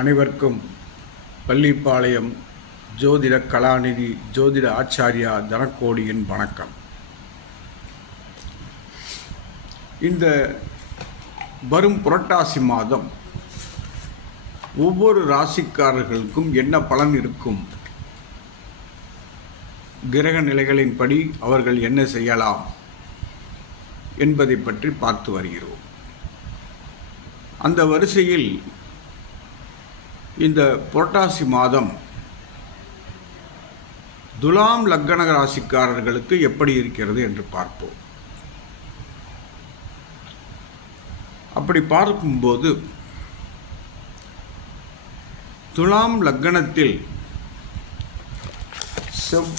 அனைவருக்கும் பள்ளிப்பாளையம் ஜோதிட கலாநிதி ஜோதிட ஆச்சாரியா தனக்கோடியின் வணக்கம். இந்த வரும் புரட்டாசி மாதம் ஒவ்வொரு ராசிக்காரர்களுக்கும் என்ன பலன் இருக்கும்? கிரக நிலைகளின்படி அவர்கள் என்ன செய்யலாம் என்பதை பற்றி பார்த்து வருகிறோம். அந்த வரிசையில் இந்த புரட்டாசி மாதம் துலாம் லக்கண ராசிக்காரர்களுக்கு எப்படி இருக்கிறது என்று பார்ப்போம். அப்படி பார்க்கும்போது துலாம் லக்கணத்தில் செவ்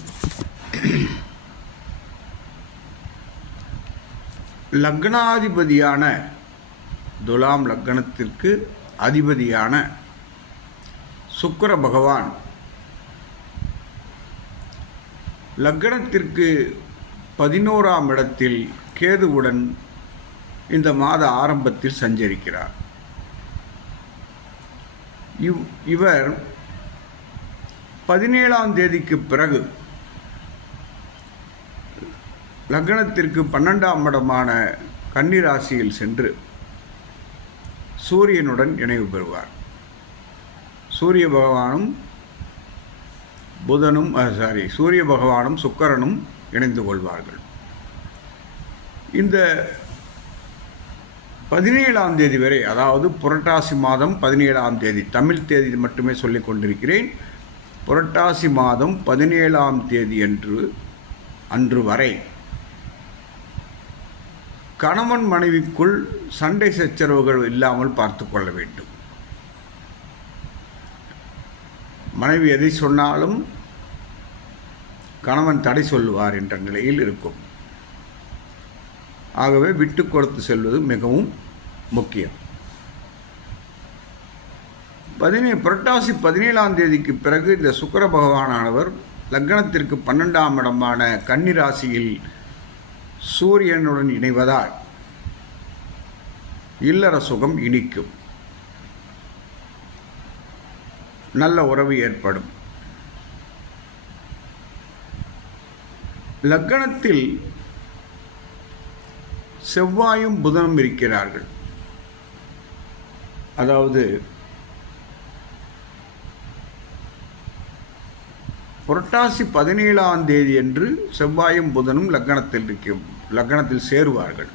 லக்னாதிபதியான துலாம் லக்னத்திற்கு அதிபதியான சுக்கர பகவான். லக்னத்திற்கு பதினோராம் இடத்தில் கேதுவுடன் இந்த மாத ஆரம்பத்தில் சஞ்சரிக்கிறார். இவ் இவர் பதினேழாம் தேதிக்கு பிறகு லக்னத்திற்கு பன்னெண்டாம் இடமான கன்னிராசியில் சென்று சூரியனுடன் இணைவு பெறுவார். சூரிய பகவானும் புதனும் சாரி சூரிய பகவானும் சுக்கரனும் இணைந்து கொள்வார்கள். இந்த பதினேழாம் தேதி வரை அதாவது புரட்டாசி மாதம் பதினேழாம் தேதி தமிழ் தேதி மட்டுமே சொல்லிக் கொண்டிருக்கிறேன். புரட்டாசி மாதம் பதினேழாம் தேதி என்று அன்று வரை கணவன் மனைவிக்குள் சண்டை சச்சரவுகள் இல்லாமல் பார்த்து கொள்ள வேண்டும். மனைவி எதை சொன்னாலும் கணவன் தடை சொல்லுவார் என்ற நிலையில் இருக்கும். ஆகவே விட்டு கொடுத்து செல்வது மிகவும் முக்கியம். பதினே புரட்டாசி பதினேழாம் தேதிக்கு பிறகு இந்த சுக்கர பகவானானவர் லக்னத்திற்கு பன்னெண்டாம் இடமான கன்னிராசியில் சூரியனுடன் இணைவதால் இல்லற சுகம் இனிக்கும். நல்ல உறவு ஏற்படும். லக்கணத்தில் செவ்வாயும் புதனும் இருக்கிறார்கள். அதாவது புரட்டாசி பதினேழாம் தேதி என்று செவ்வாயும் புதனும் லக்கணத்தில் இருக்கும் லக்கணத்தில் சேருவார்கள்.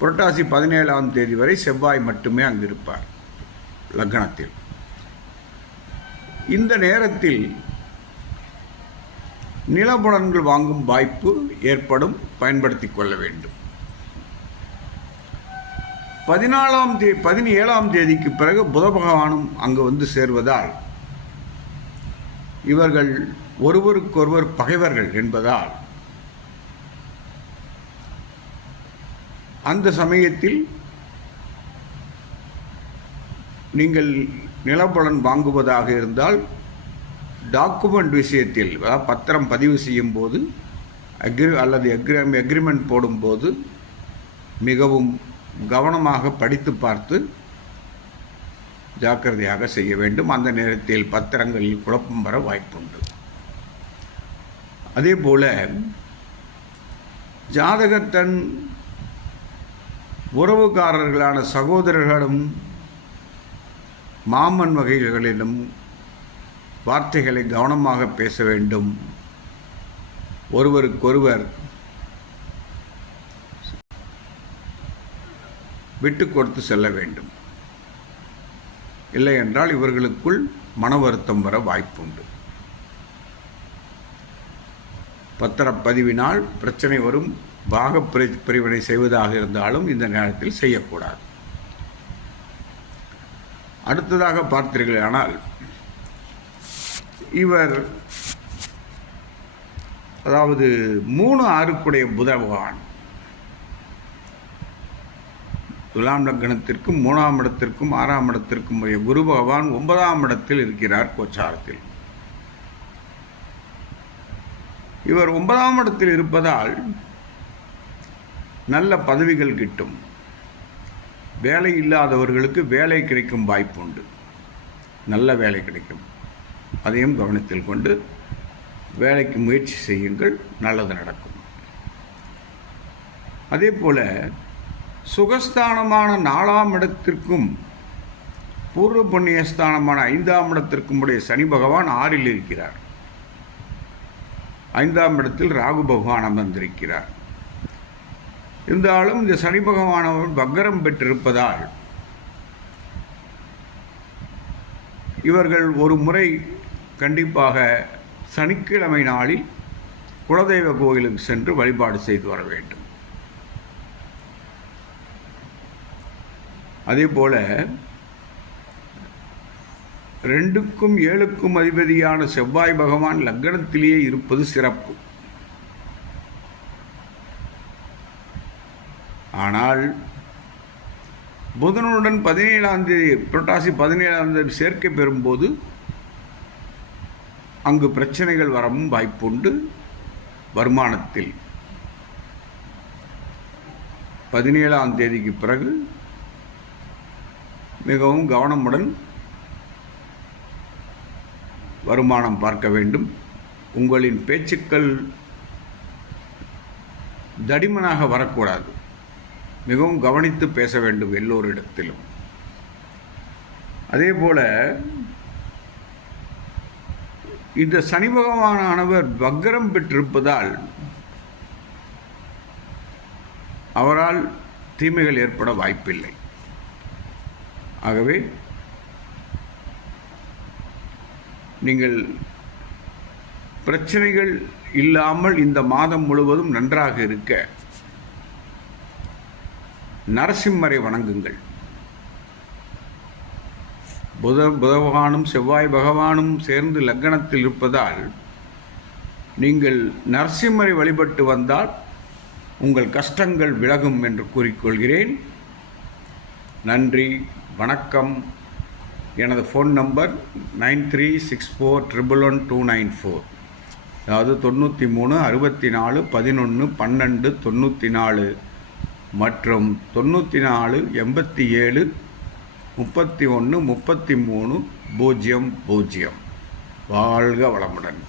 புரட்டாசி பதினேழாம் தேதி வரை செவ்வாய் மட்டுமே அங்கு இருப்பார் லக்னத்தில். இந்த நேரத்தில் நிலபுலன்கள் வாங்கும் வாய்ப்பு ஏற்படும் பயன்படுத்தி கொள்ள வேண்டும். பதினாலாம் தே பதினேழாம் தேதிக்கு பிறகு புத பகவானும் அங்கு வந்து சேர்வதால் இவர்கள் ஒருவருக்கொருவர் பகைவர்கள் என்பதால் அந்த சமயத்தில் நீங்கள் நிலப்பலன் வாங்குவதாக இருந்தால் டாக்குமெண்ட் விஷயத்தில் பத்திரம் பதிவு செய்யும் போது அக்ரி அல்லது அக்ரி அக்ரிமெண்ட் போடும்போது மிகவும் கவனமாக படித்து பார்த்து ஜாக்கிரதையாக செய்ய வேண்டும். அந்த நேரத்தில் பத்திரங்களில் குழப்பம் வர வாய்ப்புண்டு. அதே போல ஜாதகத்தன் உறவுக்காரர்களான சகோதரர்களும் மாமன் வகைகளிலும் வார்த்தைகளை கவனமாக பேச வேண்டும். ஒருவருக்கொருவர் விட்டு கொடுத்து செல்ல வேண்டும். இல்லை என்றால் இவர்களுக்குள் மன வருத்தம் வர வாய்ப்புண்டு. பத்திரப்பதிவினால் பிரச்சனை வரும். பாக பிரிவினை செய்வதாக இருந்தாலும் இந்த நேரத்தில் செய்யக்கூடாது. அடுத்ததாக பார்த்தீர்கள் ஆனால் இவர் அதாவது மூணு ஆறுக்குடைய புத பகவான் துலாம் லக்னத்திற்கும் மூணாம் இடத்திற்கும் ஆறாம் இடத்திற்கும் உடைய குரு பகவான் ஒன்பதாம் இடத்தில் இருக்கிறார் கோச்சாரத்தில். இவர் ஒன்பதாம் இடத்தில் இருப்பதால் நல்ல பதவிகள் கிட்டும். வேலை இல்லாதவர்களுக்கு வேலை கிடைக்கும் வாய்ப்பு உண்டு நல்ல வேலை கிடைக்கும். அதையும் கவனத்தில் கொண்டு வேலைக்கு முயற்சி செய்யுங்கள். நல்லது நடக்கும். அதே போல் சுகஸ்தானமான நாலாம் இடத்திற்கும் பூர்வ புண்ணியஸ்தானமான ஐந்தாம் இடத்திற்கும் உடைய சனி பகவான் ஆறில் இருக்கிறார். ஐந்தாம் இடத்தில் ராகு பகவான் அமர்ந்திருக்கிறார். இருந்தாலும் இந்த சனி பகவானவன் வக்கரம் பெற்றிருப்பதால் இவர்கள் ஒரு முறை கண்டிப்பாக சனிக்கிழமை நாளில் குலதெய்வ கோயிலுக்கு சென்று வழிபாடு செய்து வர வேண்டும். அதே போல ரெண்டுக்கும் ஏழுக்கும் அதிபதியான செவ்வாய் பகவான் லக்னத்திலேயே இருப்பது சிறப்பு. ஆனால் புதனுடன் பதினேழாம் தேதி புரட்டாசி பதினேழாம் தேதி சேர்க்கை பெறும்போது அங்கு பிரச்சனைகள் வரவும் வாய்ப்புண்டு. வருமானத்தில் பதினேழாம் தேதிக்கு பிறகு மிகவும் கவனமுடன் வருமானம் பார்க்க வேண்டும். உங்களின் பேச்சுக்கள் தடிமனாக வரக்கூடாது. மிகவும் கவனித்து பேச வேண்டும் எல்லோரிடத்திலும். அதே போல இந்த சனி பகவானானவர் வக்கரம் பெற்றிருப்பதால் அவரால் தீமைகள் ஏற்பட வாய்ப்பில்லை. ஆகவே நீங்கள் பிரச்சனைகள் இல்லாமல் இந்த மாதம் முழுவதும் நன்றாக இருக்க நரசிம்மரை வணங்குங்கள். புத புதபகவானும் செவ்வாய் பகவானும் சேர்ந்து லக்கணத்தில் இருப்பதால் நீங்கள் நரசிம்மரை வழிபட்டு வந்தால் உங்கள் கஷ்டங்கள் விலகும் என்று கூறிக்கொள்கிறேன். நன்றி வணக்கம். எனது phone number nine three six four triple one two nine four. அதாவது தொண்ணூற்றி மூணு அறுபத்தி நாலு பதினொன்று பன்னெண்டு தொண்ணூற்றி நாலு. மற்றும் தொண்ணூற்றி நாலு எண்பத்தி ஏழு முப்பத்தி ஒன்று முப்பத்தி மூணு பூஜ்ஜியம் பூஜ்ஜியம். வாழ்க வளமுடன்.